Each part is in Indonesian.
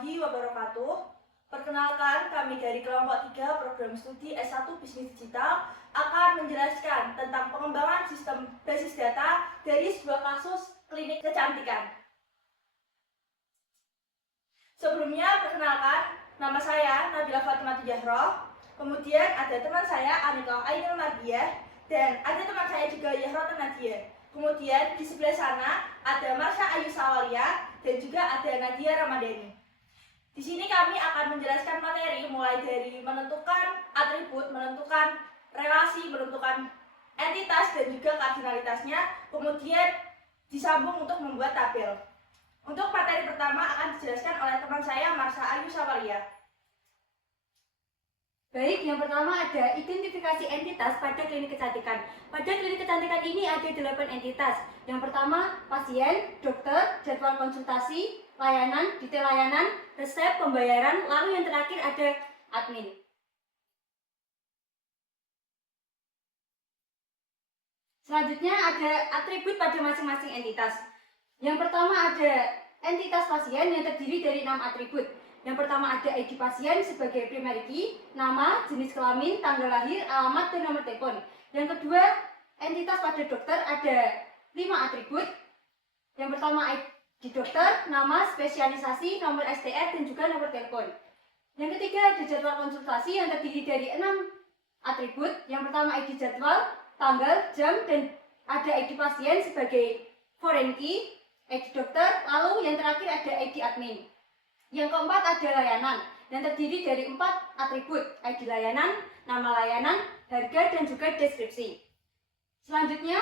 warahmatullahi wabarakatuh. Perkenalkan, kami dari kelompok 3 program studi S1 Bisnis Digital akan menjelaskan tentang pengembangan sistem basis data dari sebuah kasus klinik kecantikan. Sebelumnya, perkenalkan, nama saya Nabila Fatimah Zahra. Kemudian ada teman saya Anika Ainul Mardiah dan ada teman saya juga Yahra Nadia. Kemudian di sebelah sana ada Marsha Ayu Sawalia dan juga ada Nadia Ramadhani. Di sini kami akan menjelaskan materi mulai dari menentukan atribut, menentukan relasi, menentukan entitas dan juga kardinalitasnya, kemudian disambung untuk membuat tabel. Untuk materi pertama akan dijelaskan oleh teman saya Marsha Ayu Sawalia. Baik, yang pertama ada identifikasi entitas pada klinik kecantikan. Pada klinik kecantikan ini ada 8 entitas. Yang pertama, pasien, dokter, jadwal konsultasi, layanan, detail layanan, resep, pembayaran, lalu yang terakhir ada admin. Selanjutnya ada atribut pada masing-masing entitas. Yang pertama ada entitas pasien yang terdiri dari 6 atribut. Yang pertama ada ID pasien sebagai primary key, nama, jenis kelamin, tanggal lahir, alamat, dan nomor telepon. Yang kedua, entitas pada dokter ada 5 atribut. Yang pertama ID dokter, nama, spesialisasi, nomor STR, dan juga nomor telepon. Yang ketiga ada jadwal konsultasi yang terdiri dari 6 atribut. Yang pertama ID jadwal, tanggal, jam, dan ada ID pasien sebagai foreign key, ID dokter, lalu yang terakhir ada ID admin. Yang keempat ada layanan yang terdiri dari 4 atribut, ID layanan, nama layanan, harga, dan juga deskripsi. Selanjutnya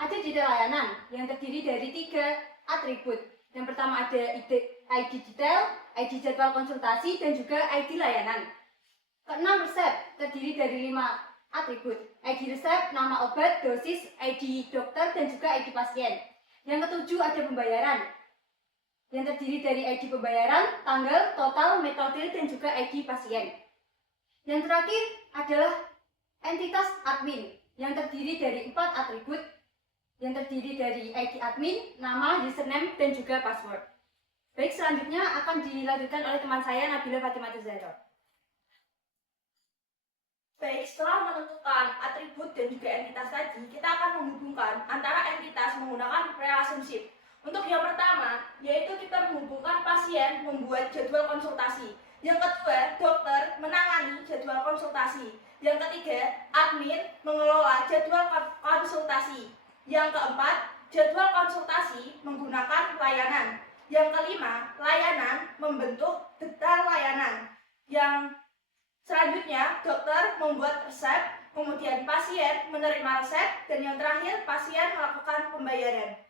ada detail layanan yang terdiri dari 3 atribut. Yang pertama ada ID detail, ID jadwal konsultasi, dan juga ID layanan. Keenam resep terdiri dari 5 atribut, ID resep, nama obat, dosis, ID dokter, dan juga ID pasien. Yang ketujuh ada pembayaran yang terdiri dari ID pembayaran, tanggal, total, metode, dan juga ID pasien. Yang terakhir adalah entitas admin yang terdiri dari 4 atribut yang terdiri dari ID admin, nama, username, dan juga password. Baik, selanjutnya akan dilanjutkan oleh teman saya Nabila Fatimah Zahra. Baik, setelah menentukan atribut dan juga entitas tadi, kita akan menghubungkan antara entitas menggunakan relationship. Untuk yang pertama, yaitu kita menghubungkan pasien membuat jadwal konsultasi. Yang kedua, dokter menangani jadwal konsultasi. Yang ketiga, admin mengelola jadwal konsultasi. Yang keempat, jadwal konsultasi menggunakan layanan. Yang kelima, layanan membentuk detail layanan. Yang selanjutnya, dokter membuat resep, kemudian pasien menerima resep, dan yang terakhir, pasien melakukan pembayaran.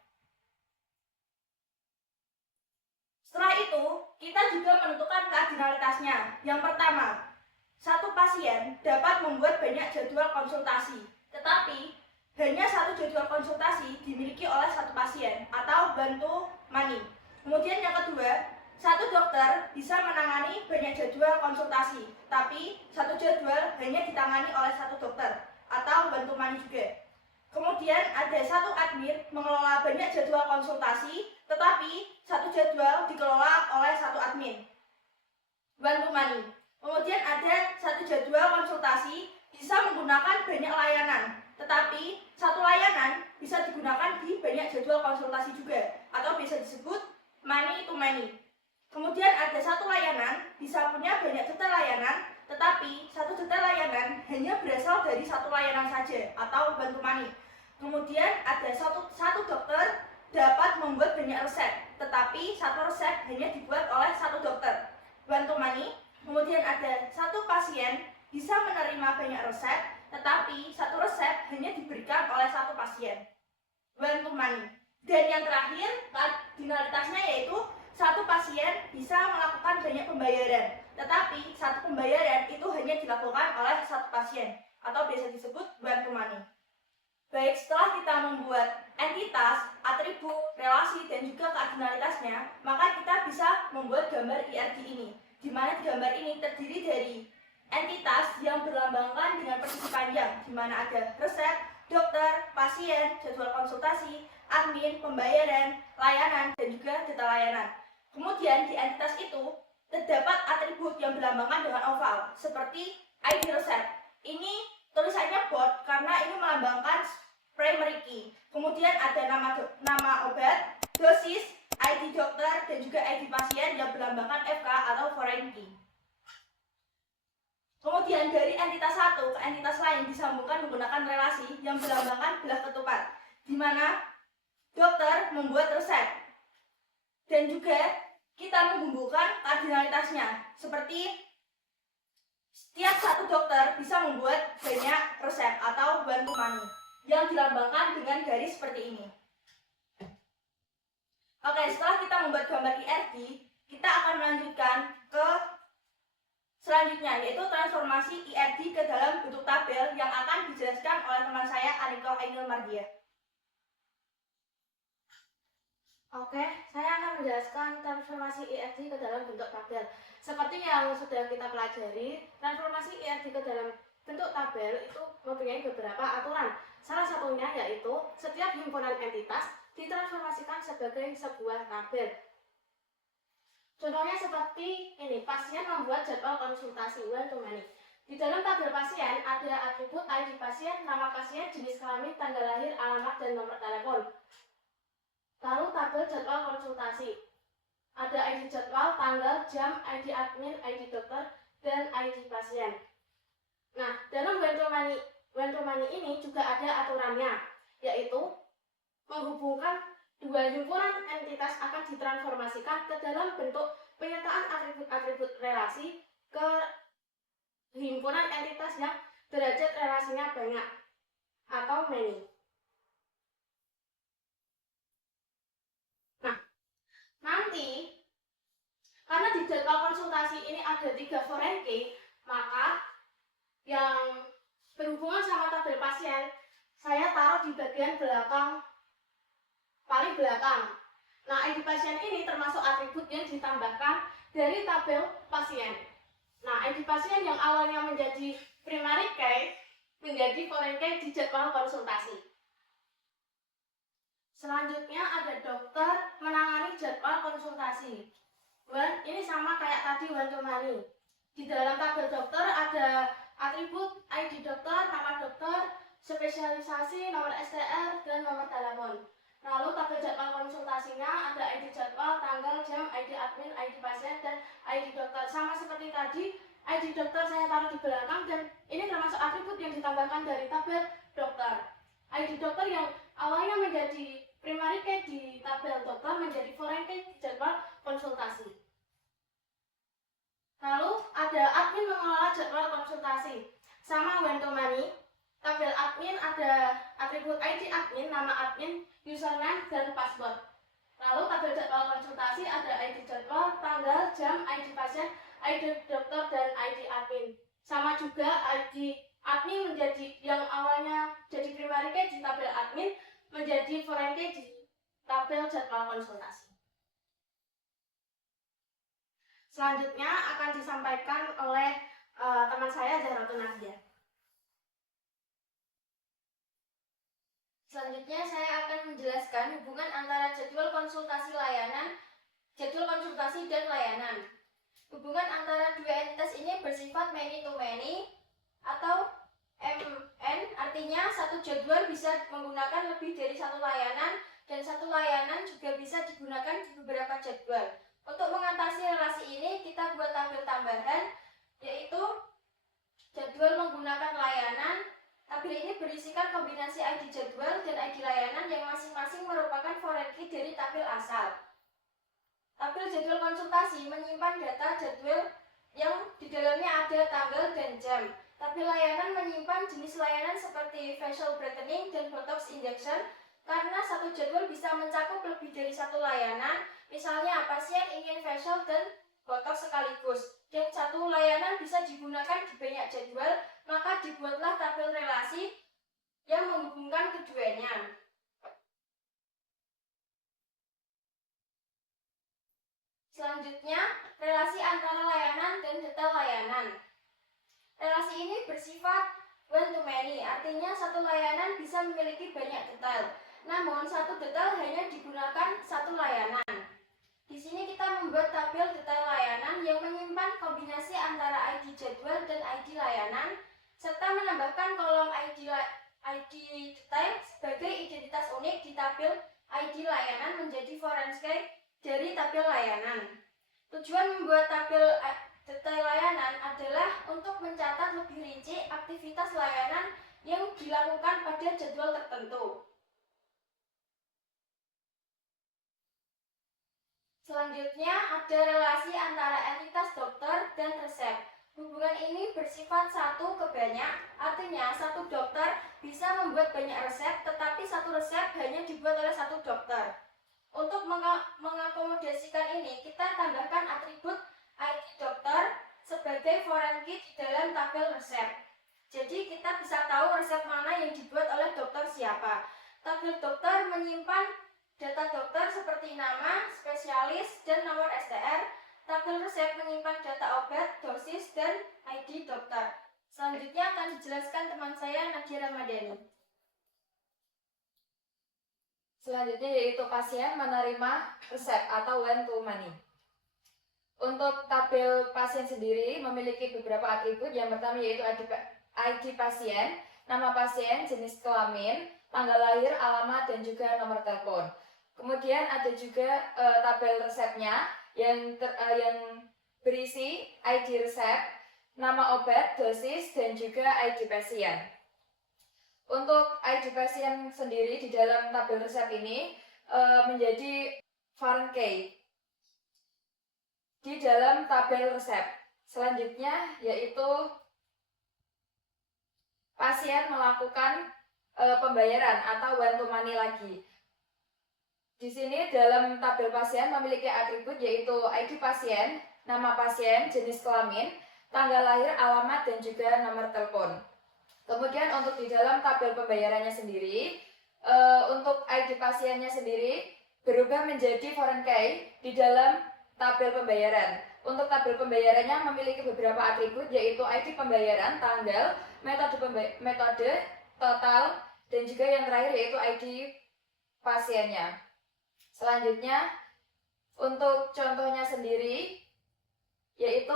Setelah itu, kita juga menentukan kardinalitasnya. Yang pertama, satu pasien dapat membuat banyak jadwal konsultasi, tetapi hanya satu jadwal konsultasi dimiliki oleh satu pasien atau bantu money. Kemudian yang kedua, satu dokter bisa menangani banyak jadwal konsultasi, tapi satu jadwal hanya ditangani oleh satu dokter atau bantu money juga. Kemudian ada satu admin mengelola banyak jadwal konsultasi, tetapi satu jadwal dikelola oleh satu admin, bantu money. Kemudian ada satu jadwal konsultasi bisa menggunakan banyak layanan, tetapi satu layanan bisa digunakan di banyak jadwal konsultasi juga, atau bisa disebut money to money. Kemudian ada satu layanan bisa punya banyak detail layanan, tetapi satu detail layanan hanya berasal dari satu layanan saja atau bantu money. Kemudian ada satu dokter dapat membuat banyak resep, tetapi satu resep hanya dibuat oleh satu dokter, bantu money. Kemudian ada satu pasien bisa menerima banyak resep, tetapi satu resep hanya diberikan oleh satu pasien, bantu money. Dan yang terakhir, kardinalitasnya yaitu satu pasien bisa melakukan banyak pembayaran, tetapi satu pembayaran itu hanya dilakukan oleh satu pasien atau biasa disebut bantu money. Baik, setelah kita membuat entitas, atribut, relasi, dan juga kardinalitasnya, maka kita bisa membuat gambar IRG ini, di mana gambar ini terdiri dari entitas yang berlambangkan dengan persegi panjang, di mana ada resep, dokter, pasien, jadwal konsultasi, admin, pembayaran, layanan, dan juga data layanan. Kemudian di entitas itu terdapat atribut yang berlambangkan dengan oval, seperti ID resep. Ini tulisannya bot karena ini melambangkan primary key. Kemudian ada nama obat, dosis, ID dokter, dan juga ID pasien yang berlambangkan FK atau foreign key. Kemudian dari entitas satu ke entitas lain disambungkan menggunakan relasi yang berlambangkan belah ketupat, di mana dokter membuat resep. Dan juga kita menghubungkan kardinalitasnya, seperti setiap satu dokter bisa membuat banyak resep atau one to many yang dilambangkan dengan garis seperti ini. Oke, setelah kita membuat gambar IRD, kita akan melanjutkan ke selanjutnya, yaitu transformasi IRD ke dalam bentuk tabel yang akan dijelaskan oleh teman saya Aniko Ainul Mardia. Oke, saya akan menjelaskan transformasi IRD ke dalam bentuk tabel. Seperti yang sudah kita pelajari, transformasi IRD ke dalam bentuk tabel itu mempunyai beberapa aturan. Salah satunya yaitu setiap himpunan entitas ditransformasikan sebagai sebuah tabel. Contohnya seperti ini, pasien membuat jadwal konsultasi one to many. Di dalam tabel pasien ada atribut ID pasien, nama pasien, jenis kelamin, tanggal lahir, alamat, dan nomor telepon. Lalu tabel jadwal konsultasi. Ada ID jadwal, tanggal, jam, ID admin, ID dokter, dan ID pasien. Nah, dalam one to many ini juga ada aturannya, yaitu menghubungkan dua himpunan entitas akan ditransformasikan ke dalam bentuk penyertaan atribut-atribut relasi ke himpunan entitas yang derajat relasinya banyak atau many. Nanti, karena di jadwal konsultasi ini ada 3 foreign key, maka yang berhubungan sama tabel pasien, saya taruh di bagian belakang, paling belakang. Nah, ID pasien ini termasuk atribut yang ditambahkan dari tabel pasien. Nah, ID pasien yang awalnya menjadi primary key, menjadi foreign key di jadwal konsultasi. Selanjutnya ada dokter menangani jadwal konsultasi. Ini sama kayak tadi one to many. Di dalam tabel dokter ada atribut ID dokter, nama dokter, spesialisasi, nomor STR, dan nomor telepon. Lalu tabel jadwal konsultasinya ada ID jadwal, tanggal, jam, ID admin, ID pasien, dan ID dokter. Sama seperti tadi, ID dokter saya taruh di belakang dan ini termasuk atribut yang ditambahkan dari tabel dokter. ID dokter yang awalnya menjadi primary key di tabel dokter menjadi foreign key di jadwal konsultasi. Lalu ada admin mengelola jadwal konsultasi. Sama one to many, tabel admin ada atribut ID admin, nama admin, username, dan password. Lalu tabel jadwal konsultasi ada ID jadwal, tanggal, jam, ID pasien, ID dokter, dan ID admin. Sama juga ID admin menjadi yang awalnya jadi primary key di tabel admin menjadi foreign key di tabel jadwal konsultasi. Selanjutnya akan disampaikan oleh teman saya Zahratun Nadia. Selanjutnya saya akan menjelaskan hubungan antara jadwal konsultasi dan layanan. Hubungan antara dua entitas ini bersifat many to many atau MN, artinya satu jadwal bisa menggunakan lebih dari satu layanan dan satu layanan juga bisa digunakan di beberapa jadwal. Untuk mengatasi relasi ini kita buat tabel tambahan, yaitu jadwal menggunakan layanan. Tabel ini berisikan kombinasi ID jadwal dan ID layanan yang masing-masing merupakan foreign key dari tabel asal. Tabel jadwal konsultasi menyimpan data jadwal yang di dalamnya ada tanggal dan jam. Tabel layanan menyimpan jenis layanan seperti facial brightening dan botox injection. Karena satu jadwal bisa mencakup lebih dari satu layanan, misalnya pasien ingin facial dan botox sekaligus, dan satu layanan bisa digunakan di banyak jadwal, maka dibuatlah tabel relasi yang menghubungkan keduanya. Selanjutnya, relasi antara layanan dan detail layanan. Relasi ini bersifat one to many, artinya satu layanan bisa memiliki banyak detail. Namun, satu detail hanya digunakan satu layanan. Di sini kita membuat tabel detail layanan yang menyimpan kombinasi antara ID jadwal dan ID layanan, serta menambahkan kolom ID detail sebagai identitas unik di tabel ID layanan menjadi foreign key dari tabel layanan. Tujuan membuat tabel detail layanan adalah untuk mencatat lebih rinci aktivitas layanan yang dilakukan pada jadwal tertentu. Selanjutnya ada relasi antara entitas dokter dan resep. Hubungan ini bersifat satu ke banyak, artinya satu dokter bisa membuat banyak resep, tetapi satu resep hanya dibuat oleh satu dokter. Untuk mengakomodasikan ini, kita tambahkan atribut ID dokter sebagai foreign key di dalam tabel resep. Jadi kita bisa tahu resep mana yang dibuat oleh dokter siapa. Tabel dokter menyimpan data dokter seperti nama, spesialis, dan nomor STR. Tabel resep menyimpan data obat, dosis, dan ID dokter. Selanjutnya akan dijelaskan teman saya Nadia Ramadhani. Selanjutnya yaitu pasien menerima resep atau one to many. Untuk tabel pasien sendiri memiliki beberapa atribut. Yang pertama yaitu ID pasien, nama pasien, jenis kelamin, tanggal lahir, alamat, dan juga nomor telepon. Kemudian ada juga tabel resepnya yang berisi ID resep, nama obat, dosis, dan juga ID pasien. Untuk ID pasien sendiri di dalam tabel resep ini menjadi foreign key di dalam tabel resep. Selanjutnya yaitu pasien melakukan pembayaran atau one to many lagi. Di sini dalam tabel pasien memiliki atribut yaitu ID pasien, nama pasien, jenis kelamin, tanggal lahir, alamat, dan juga nomor telepon. Kemudian untuk di dalam tabel pembayarannya sendiri, untuk ID pasiennya sendiri berubah menjadi foreign key di dalam tabel pembayaran. Untuk tabel pembayarannya memiliki beberapa atribut yaitu ID pembayaran, tanggal, metode, total, dan juga yang terakhir yaitu ID pasiennya. Selanjutnya untuk contohnya sendiri yaitu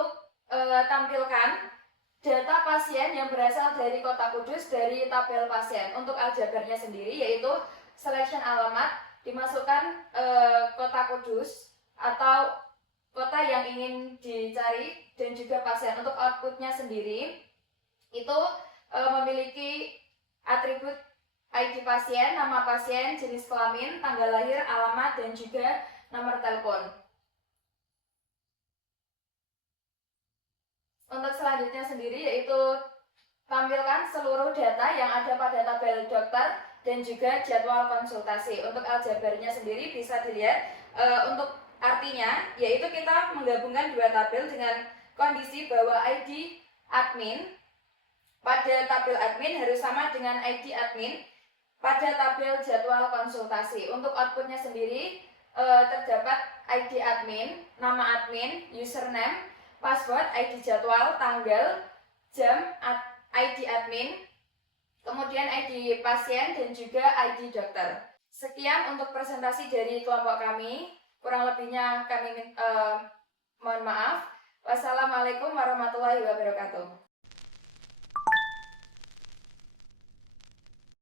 tampilkan data pasien yang berasal dari Kota Kudus dari tabel pasien. Untuk aljabarnya sendiri yaitu selection alamat, dimasukkan Kota Kudus atau kota yang ingin dicari, dan juga pasien. Untuk outputnya sendiri itu memiliki atribut ID pasien, nama pasien, jenis kelamin, tanggal lahir, alamat, dan juga nomor telepon. Untuk selanjutnya sendiri yaitu tampilkan seluruh data yang ada pada tabel dokter dan juga jadwal konsultasi. Untuk aljabarnya sendiri bisa dilihat untuk artinya yaitu kita menggabungkan dua tabel dengan kondisi bahwa ID admin pada tabel admin harus sama dengan ID admin pada tabel jadwal konsultasi. Untuk outputnya sendiri terdapat ID admin, nama admin, username, password, ID jadwal, tanggal, jam, ID admin, kemudian ID pasien, dan juga ID dokter. Sekian untuk presentasi dari kelompok kami. Kurang lebihnya kami mohon maaf. Wassalamualaikum warahmatullahi wabarakatuh.